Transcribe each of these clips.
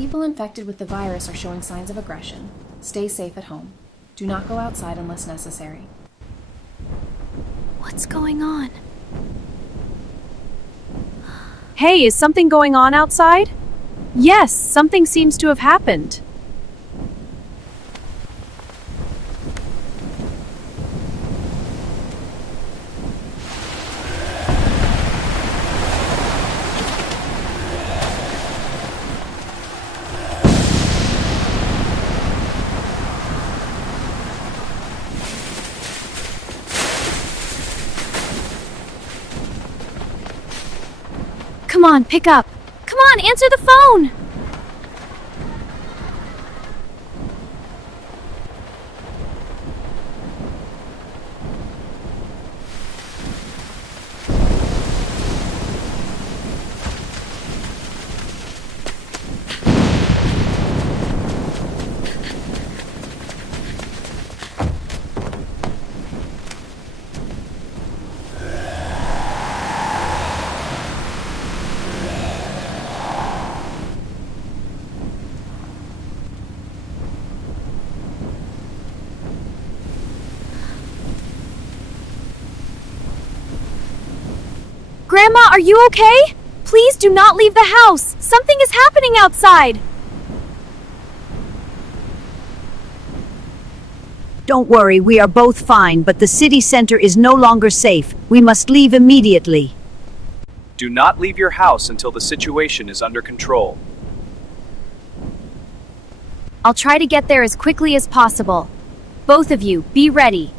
People infected with the virus are showing signs of aggression. Stay safe at home. Do not go outside unless necessary. What's going on? Hey, is something going on outside? Yes, something seems to have happened. Come on, pick up. Come on, answer the phone! Grandma, are you okay? Please do not leave the house. Something is happening outside. Don't worry, we are both fine, but the city center is no longer safe. We must leave immediately. Do not leave your house until the situation is under control. I'll try to get there as quickly as possible. Both of you, be ready.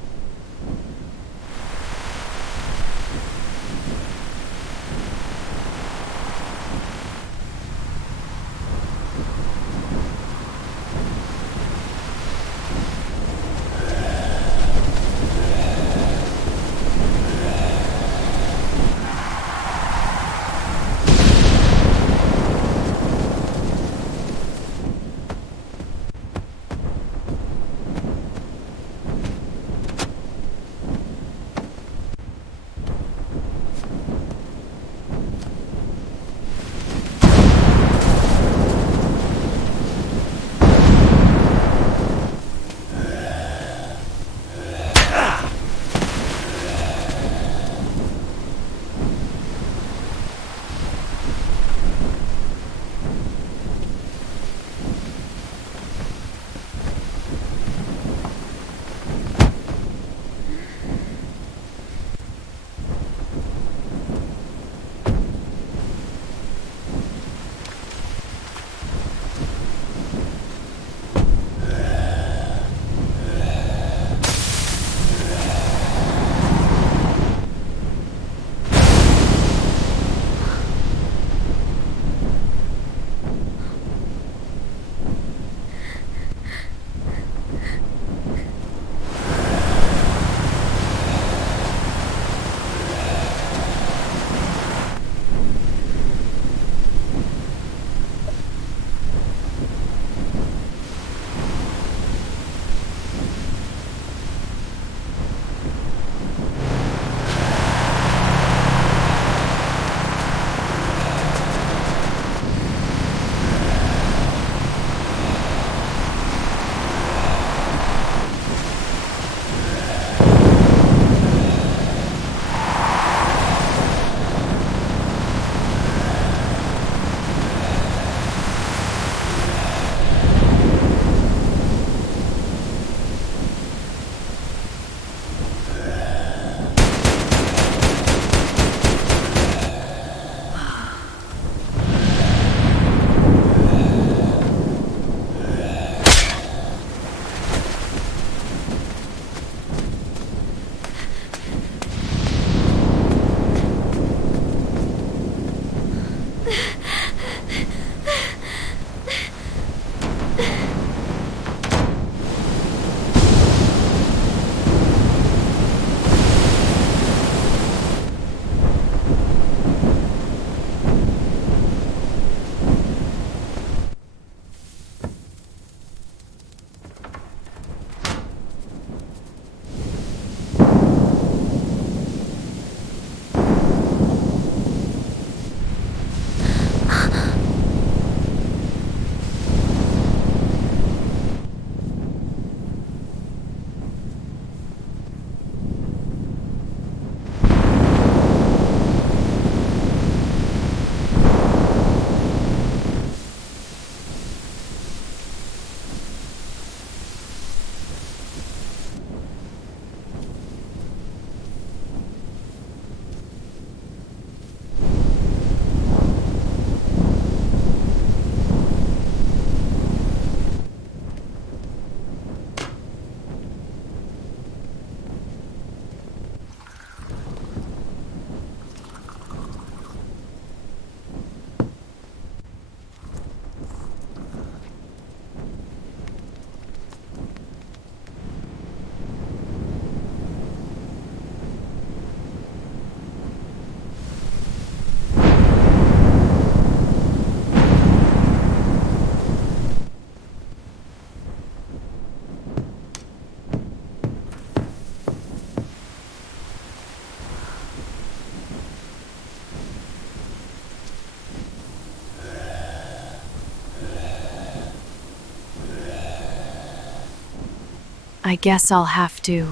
I guess I'll have to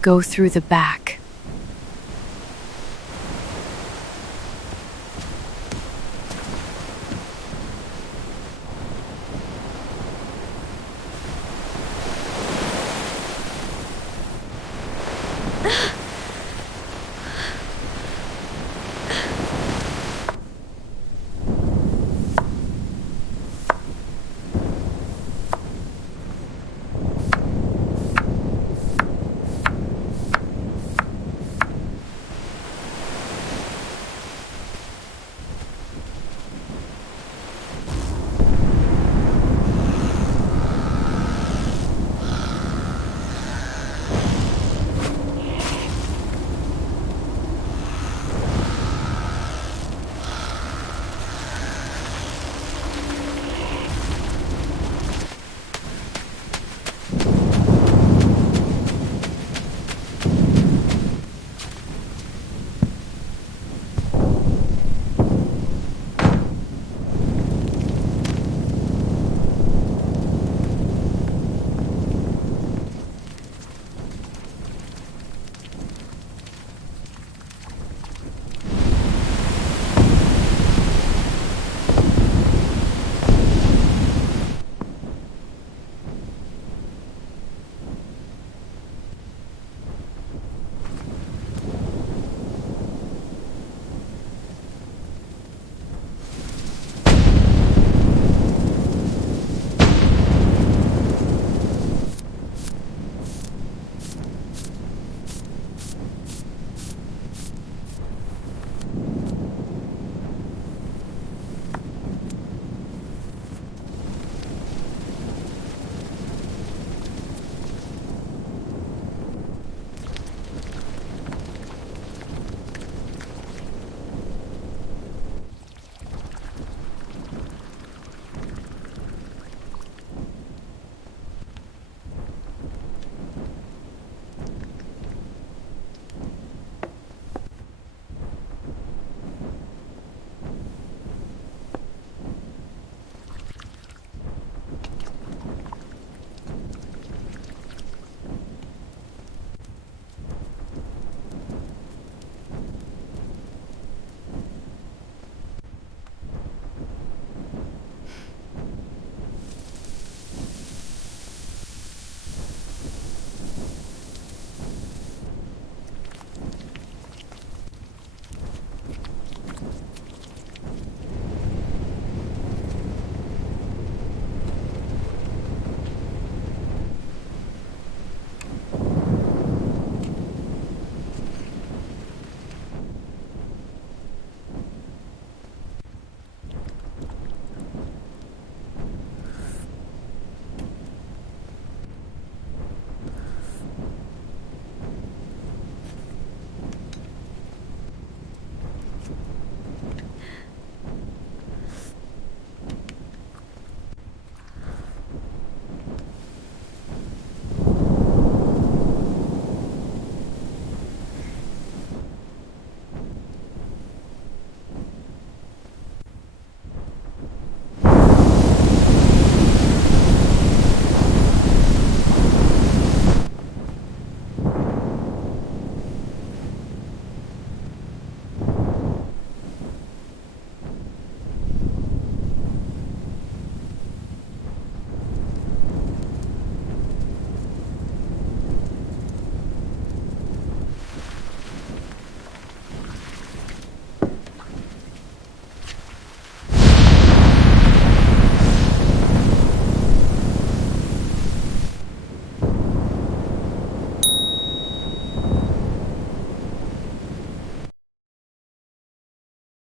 go through the back.